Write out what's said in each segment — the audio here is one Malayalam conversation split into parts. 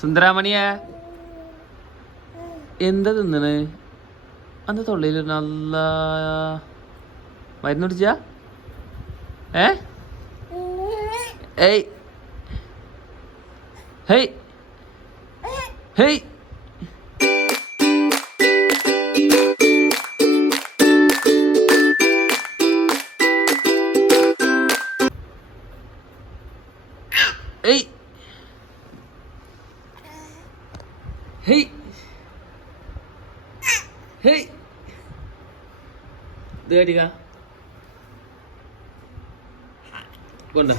സുന്ദരാമണിയെ എന്താ തിന്നണ്? അന്ന് തൊള്ളയിൽ നല്ല മരുന്ന് കുടിച്ചാ? ഏയ് ഹേയ് ഹേയ് ഏയ് ഹേയ് ഹേയ് ഇത് കാട്ടിക്ക കൊണ്ട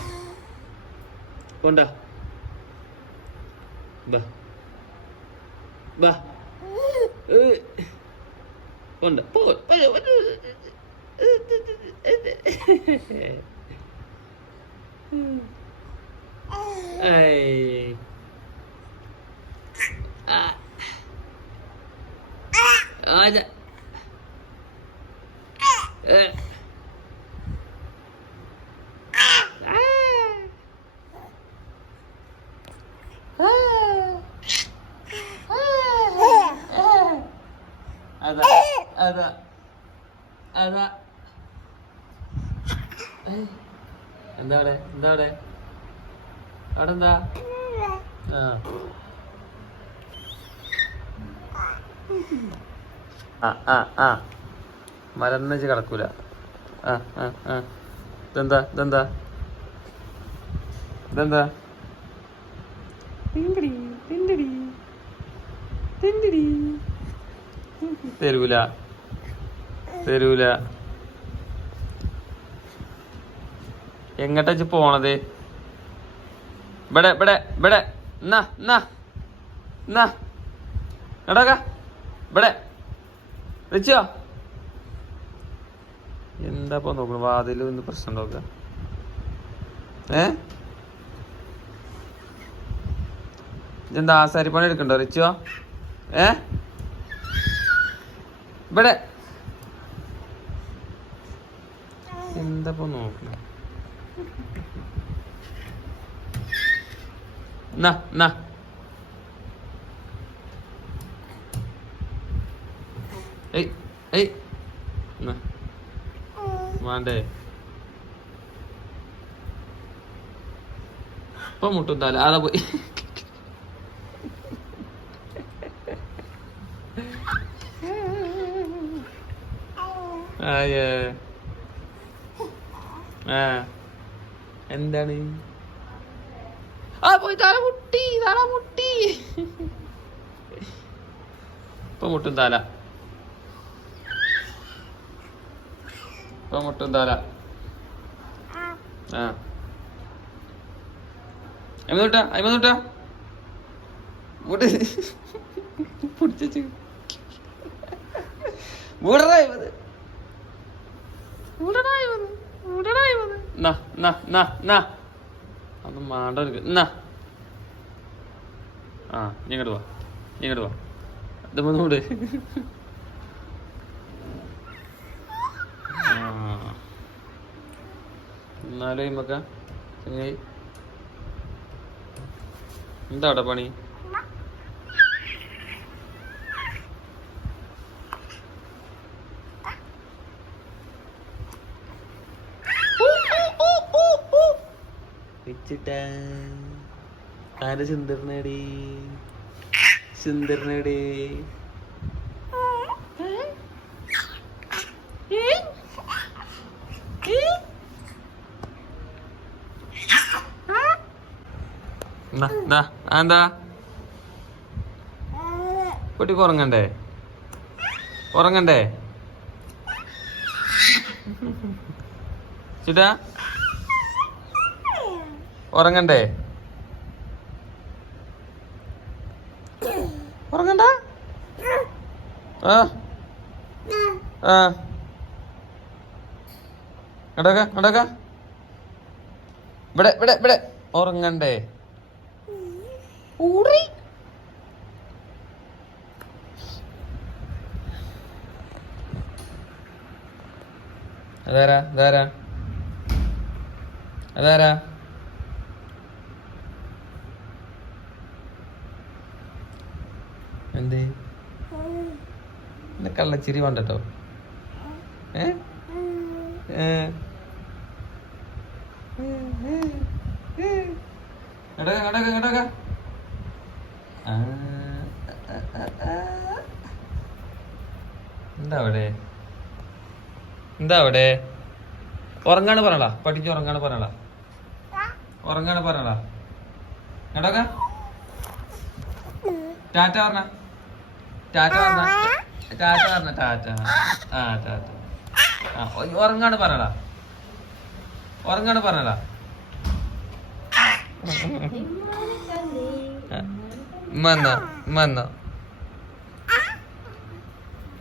കൊണ്ട ബാ ബാ കൊണ്ട പോ ആജ അതാ അതാ അതാ എന്താ അവിടെ എന്താ അവിടെ അവിടെ എന്താ? മരന്നച്ച് കിടക്കൂല. ഇതെന്താ ഇതെന്താ ഇതെന്താ? തരൂല തരൂല. എങ്ങട്ടാ പോണത്? ഇവിടെ ഇവിടെ ഇവിടെ എന്നാ എന്നാ എന്നാ എടാക്ക ഇവിടെ വെച്ചോ. എന്താ നോക്കണം വാതിൽ ഒന്ന് പ്രശ്നം നോക്ക. ഇതെന്താ ആസാരിപ്പണി എടുക്കണ്ടോ റിച്ചോ? ഇവിടെ എന്താ നോക്കണം? വേണ്ടേ? ഇപ്പൊ മുട്ടും ആളെ പോയി. എന്താണ്? പോയി തല മുട്ടി തല മുട്ടി. ഇപ്പൊ മുട്ടും തല ഇപ്പൊ മുട്ടും തല. അയ്മ തൊട്ടാ മുട്ട് പിടിച്ചു അത് മാണ്ട എന്നാ. ഇങ്ങോട്ട് വാ ഇങ്ങോട്ട് വാ. ഇതൊന്നൂട്. എന്നാലും ഇമ്മക്ക ചങ്ങായി എന്താ അവിടെ പണി? വെച്ചിട്ടാ ആര് സുന്ദരനടി സുന്ദരനടി. എന്താ കുട്ടിക്ക് ഉറങ്ങണ്ടേ? ഉറങ്ങണ്ടേ ചിട്ടാ? ഉറങ്ങണ്ടേ? ഉറങ്ങണ്ട. എടക്ക ഇവിടെ ഇവിടെ ഇവിടെ ഉറങ്ങണ്ടേ? അതാരാ അതാരാ അതാരാ? എന്തേ എന്നെ കള്ളച്ചിരി വേണ്ടട്ടോ എന്താ അവിടെ എന്താ അവിടെ ഉറങ്ങാണ് പറയടാ പഠിച്ച് ഉറങ്ങാണ് പറയടാ ഉറങ്ങാണ് പറയടാ എടോക്ക ടാറ്റ പറഞ്ഞ ടാറ്റ പറഞ്ഞ ടാറ്റ പറഞ്ഞ ടാറ്റ ആ ടാറ്റ ആ ഉറങ്ങാണ് പറയടാ ഉറങ്ങാണ് പറയടാ മന്ന മന്ന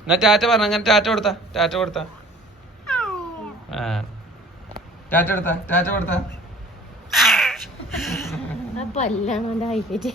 എന്നാ ടാറ്റ പറഞ്ഞ അങ്ങനെ ടാറ്റ കൊടുത്താ ആ ടാറ്റ കൊടുത്താ അപ്പൊ എല്ലാം കൊണ്ട് ആയിപ്പോയിട്ട്